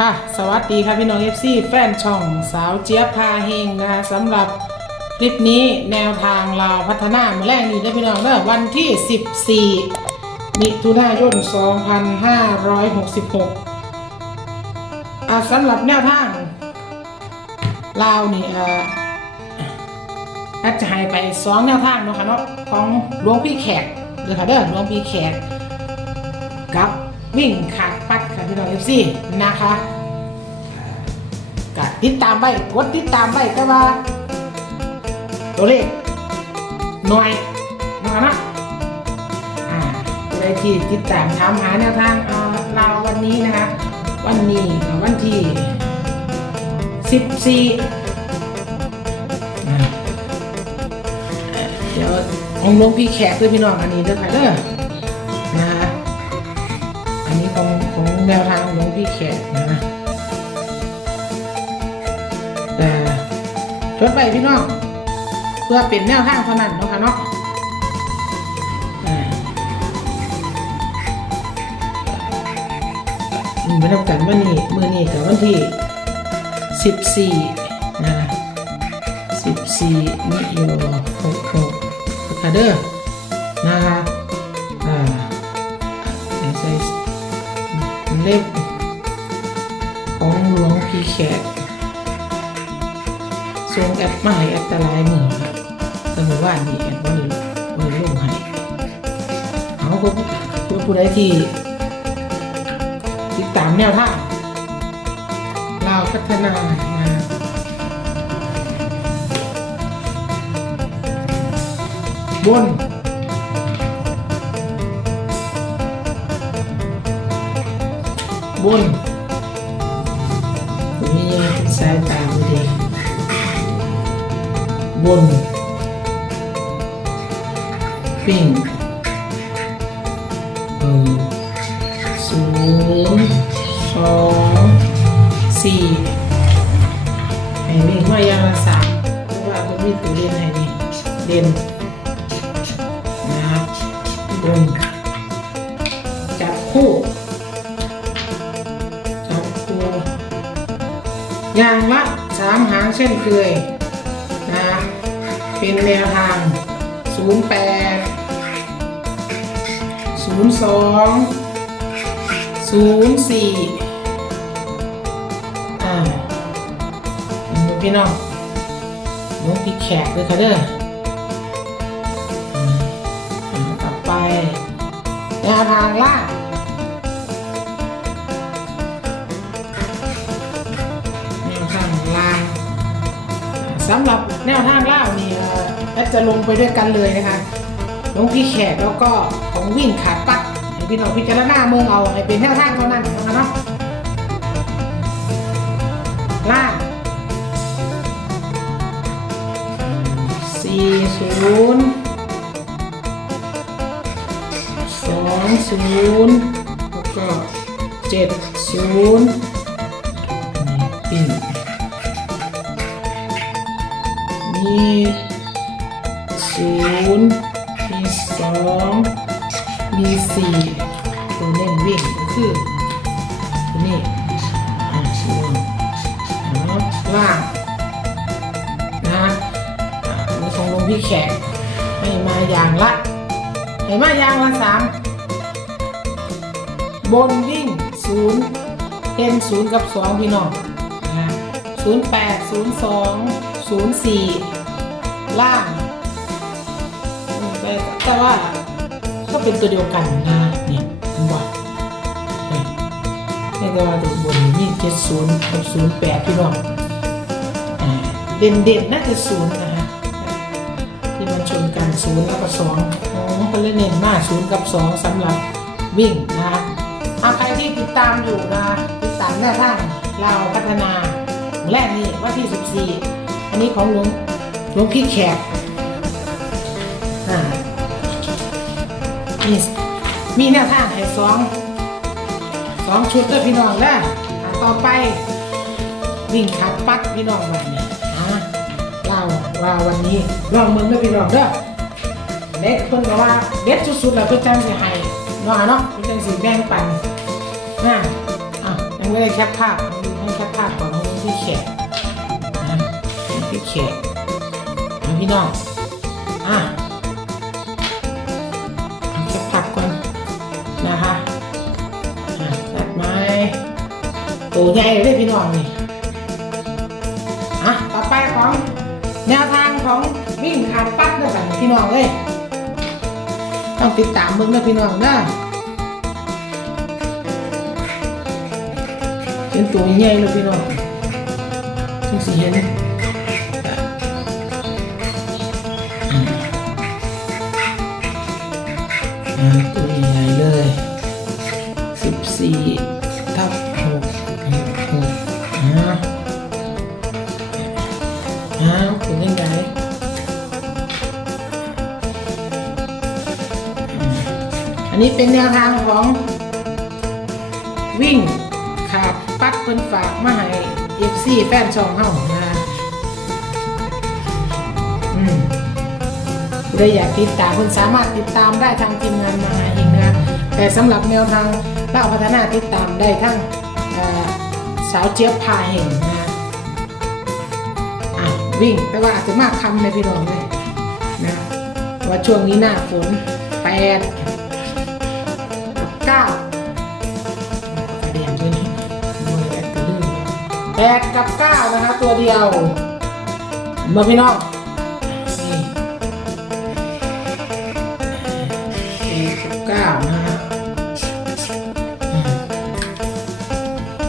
ค่ะ สวัสดีค่ะพี่น้องเอฟซีแฟนช่องสาวเจี๊ยบพาเฮงนะคะสำหรับคลิปนี้แนวทางเราพัฒนาเมื่อแรกนี้ได้พี่น้องเด้อวันที่ 14 มิถุนายน 2566อ่าสำหรับแนวทางลาวนี่อ่าอาจจะให้ไปสองแนวทางเนาะค่ะเนาะของหลวงพี่แขกเด้อค่ะเด้อหลวงพี่แขกกับ วิ่งขาดปัดค่ะพี่น้องเอฟซีนะคะกดติดตามไว้กดติดตามไว้แต่ว่า ตัวเลขหน่อยนะคะนะอ่าใครที่ติดตามถามหาแนวทางเออเราวันนี้นะคะ วันนี้วันที่สิบสี่าเดี๋ยวองค์ลงพี่แขกด้วยพี่น้องอันนี้เด้อค่ะเด้อ แนวทางของหลวงพี่แขกนะแต่ชดไปพี่น้องเพื่อเป็นแนวทางเท่านั้นเนาะค่ะเนาะอ่าอืมไม่ต้องกันว่านี่มือนี่กับวันที่สิบสี่นะสิบสี่มิโยหกหกค่ะเด้อนะคะ เล็บของหลวงพี่แขกทรงแอปมาให้แอปตะลายมือครับแต่เมื่อวานนี้แอปว่าเลยว่าเลยลงให้เอาก็เพื่อผู้ใดที่ ติดตามแนวทางลาวพัฒนาบน บนนี่สายตาไม่ดีบนปิ้งเออศูนย์สองสี่ อย่างละสามหางเช่นเคยนะเป็นแนวทาง 08 02 04อ่าดูพี่น้องน้องพี่แขกเลยค่ะเด้ออ่าต่อไปแนวทางล่าง สำหรับแนวทางล่านี่แอดจะลงไปด้วยกันเลยนะคะลงพี่แขกแล้วก็ของวิ่งขาปัดให้พี่น้องพิจารณาเมืองเอาให้เป็นแนวทางเท่านั้นนะคะเนาะล่าสี่ศูนย์สองศูนย์แล้วก็เจ็ดศูนย์ปิ้ง มีศูนย์มีสองมีสี่ตัวเน้นวิ่งก็คือตัวนี้อ่าศูนย์ล่างนะอ่าอันนี้ของลงพี่แขกให้มาอย่างละให้มาอย่างละสามบนวิ่งศูนย์เป็นศูนย์กับสองพี่น้องศูนย์แปดศูนย์สองศูนย์สี่ ล่างแต่ว่าก็เป็นตัวเดียวกันนะนี่ผมบอกนี่แต่ว่าตัวบนนี่เจ็ดศูนย์กับศูนย์แปดพี่น้องเด่นเด่นน่าจะศูนย์นะฮะที่มันชนกันศูนย์แล้วก็สองอ๋อก็เลยเน้นมากศูนย์กับสองสำหรับวิ่งนะคะเอาใครที่ติดตามอยู่นะติดตามแนวทางเราพัฒนาแรกนี่ว่าที่ 14 อันนี้ของหลวง ลวงพี่แขกอ่ามีมีแนวทางให้สองสองชุดเด้อพี่น้องแล้วอ่าต่อไปวิ่งขับปัดพี่น้องแบบนี้อ่าเราว่าวันนี้ลองมืองเด้อพี่น้องเด้อเด็กเพิ่นก็ว่าเด็ดสุดๆแล้วเพิ่นจังสิให้เนาะเนาะเพิ่นจังสิแบ่งปันนะอะยังไม่ได้แคปภาพให้แคปภาพก่อนให้พี่แขกนะพี่แขก นะพี่น้องอะเอาแคปภาพก่อนนะคะอะจัดไม้ตัวใหญ่เลยพี่น้องนี่อะต่อไปของแนวทางของวิ่งขาดปั๊บด้วยกันพี่น้องเลยต้องติดตามมึงนะพี่น้องนะเป็นตัวใหญ่เลยพี่น้องซึ่งสีเห็น ตัวใหญ่เลยสิบสี่ทับหกหกอ่าอ่าตัวใหญ่อันนี้เป็นแนวทางของวิ่งขาดปัดเพิ่นฝากมาให้เอฟซีแฟนช่องเฮานะ ผู้ใดอยากติดตามเพิ่นสามารถติดตามได้ทางทีมงานมาเองนะแต่สำหรับแนวทางเล่าพัฒนาติดตามได้ทั้งสาวเจี๊ยบพาเห็นนะอะวิ่งแต่ว่าอาจจะมากคำในพี่น้องเลยนะว่าช่วงนี้หน้าฝนแปดเก้าเรียนด้วยนี่มือแอดกระลื่นแปดกับเก้านะคะตัวเดียวมาพี่น้อง ก้านะฮะอืม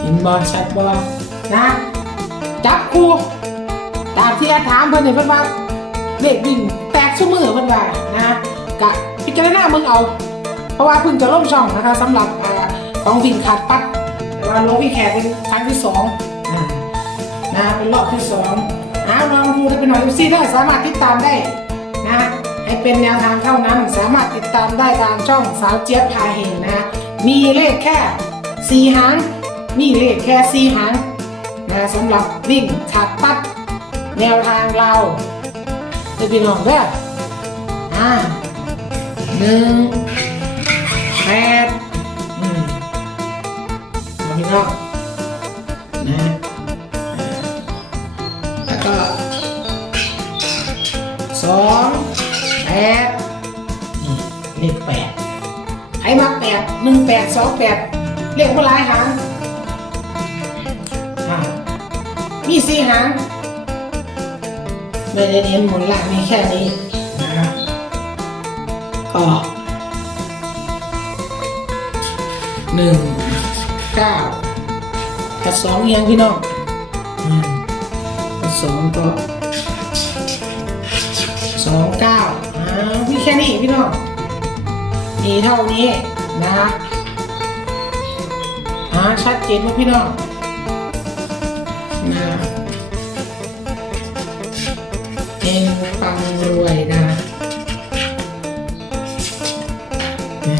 เห็นบอลชัดบอลนะ จับคู่ตามที่อาถามเพิ่นเนี่ยเพิ่อนว่าเลขวิ่งแตกชั่วมือเพิ่อนว่านะกะพิจารณามึงเอา เพราะว่าเพิ่งจะล่มช่องนะคะสำหรับของวิ่งขาดปัดแต่ว่าลงพี่แขกเป็นครั้งที่สองนะเป็นรอบที่สองอ้าวน้องดูถ้าเป็นหน่อยซีได้สามารถติดตามได้นะ ให้เป็นแนวทางเท่านั้น สามารถติดตามได้ทางช่องสาวเจี๊ยบพาเฮงนะมีเลขแค่สี่หาง มีเลขแค่สี่หางนะสำหรับวิ่งขาดปัด แนวทางเราจะพี่น้องเด้ออ่าหนึ่งแปดอืมพี่น้องนะอ่าแล้วก็สอง แปดนี่เลขแปดไอ้มาแปดหนึ่งแปดสองแปดเลขเมื่อไรหางอ่ามีสี่หางไม่ได้เน้นหมุนหลักมีแค่นี้นะก็หนึ่งเก้ากับสองเอียงพี่น้องอืมกับสองก็สองเก้าอ่ามีแค่นี้พี่น้องมีเท่านี้นะคะอ่าชัดเจนไหมพี่น้องนะเองปังรวยนะอ่า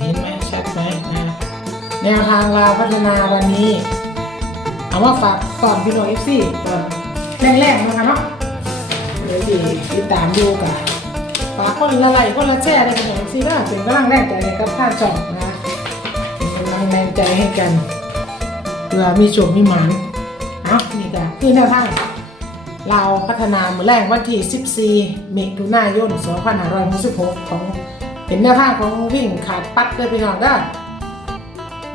เห็นไหมชัดไหมนะแนวทางลาวพัฒนาวันนี้ เอาว่าฝากก่อนพี่น้องเอฟซีก่อนแรกๆนะคะเนาะ ดี๋ยวติดตามดูกันฝากคนละไลค์คนละแชร์ได้พี่น้องเอฟซีนะเป็นกำลังแรงใจกับท่านช่องนะเป็นกำลังแรงใจให้กันเพื่อมีโชคมีหมันเอานี่ก็คือแนวทางเราพัฒนาเมื่อแรกวันที่ 14 เมษายน 2566 ของเป็นแนวทางของวิ่งขาดปัดเลยพี่น้องได้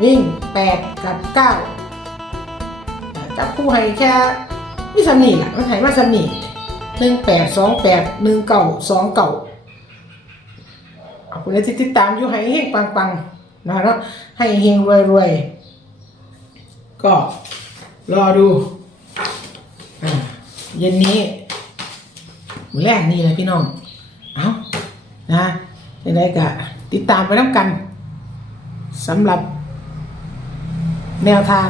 วิ่ง 8 กับ 9จับคู่ให้แค่วิสันนี่แหละมันให้มาสันนี่ หนึ่งแปดสองแปดหนึ่งเก่าสองเก่าเอาคนที่ติดตามอยู่ให้เฮงปังๆนะเนาะให้เฮงรวยๆก็รอดูเย็นนี้มือแรกนี่เลยพี่น้อง เอานะยังไงก็ติดตามไปน้ำกันสำหรับแนวทาง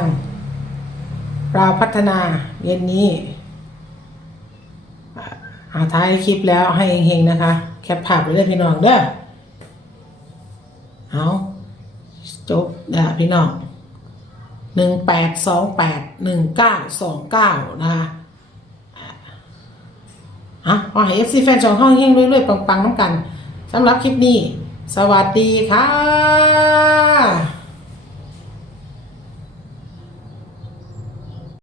เราพัฒนาเย็นนี้ อ่าอาท้ายคลิปแล้วให้เฮงๆนะคะ แคปภาพไปเลยพี่น้องเด้อเอาจบนะพี่น้องหนึ่งแปดสองแปดหนึ่งเก้าสองเก้านะคะอะขอให้เอฟซีแฟนช่องห้องเฮงเรื่อยๆปังๆน้ำกันสำหรับคลิปนี้ สวัสดีค่ะ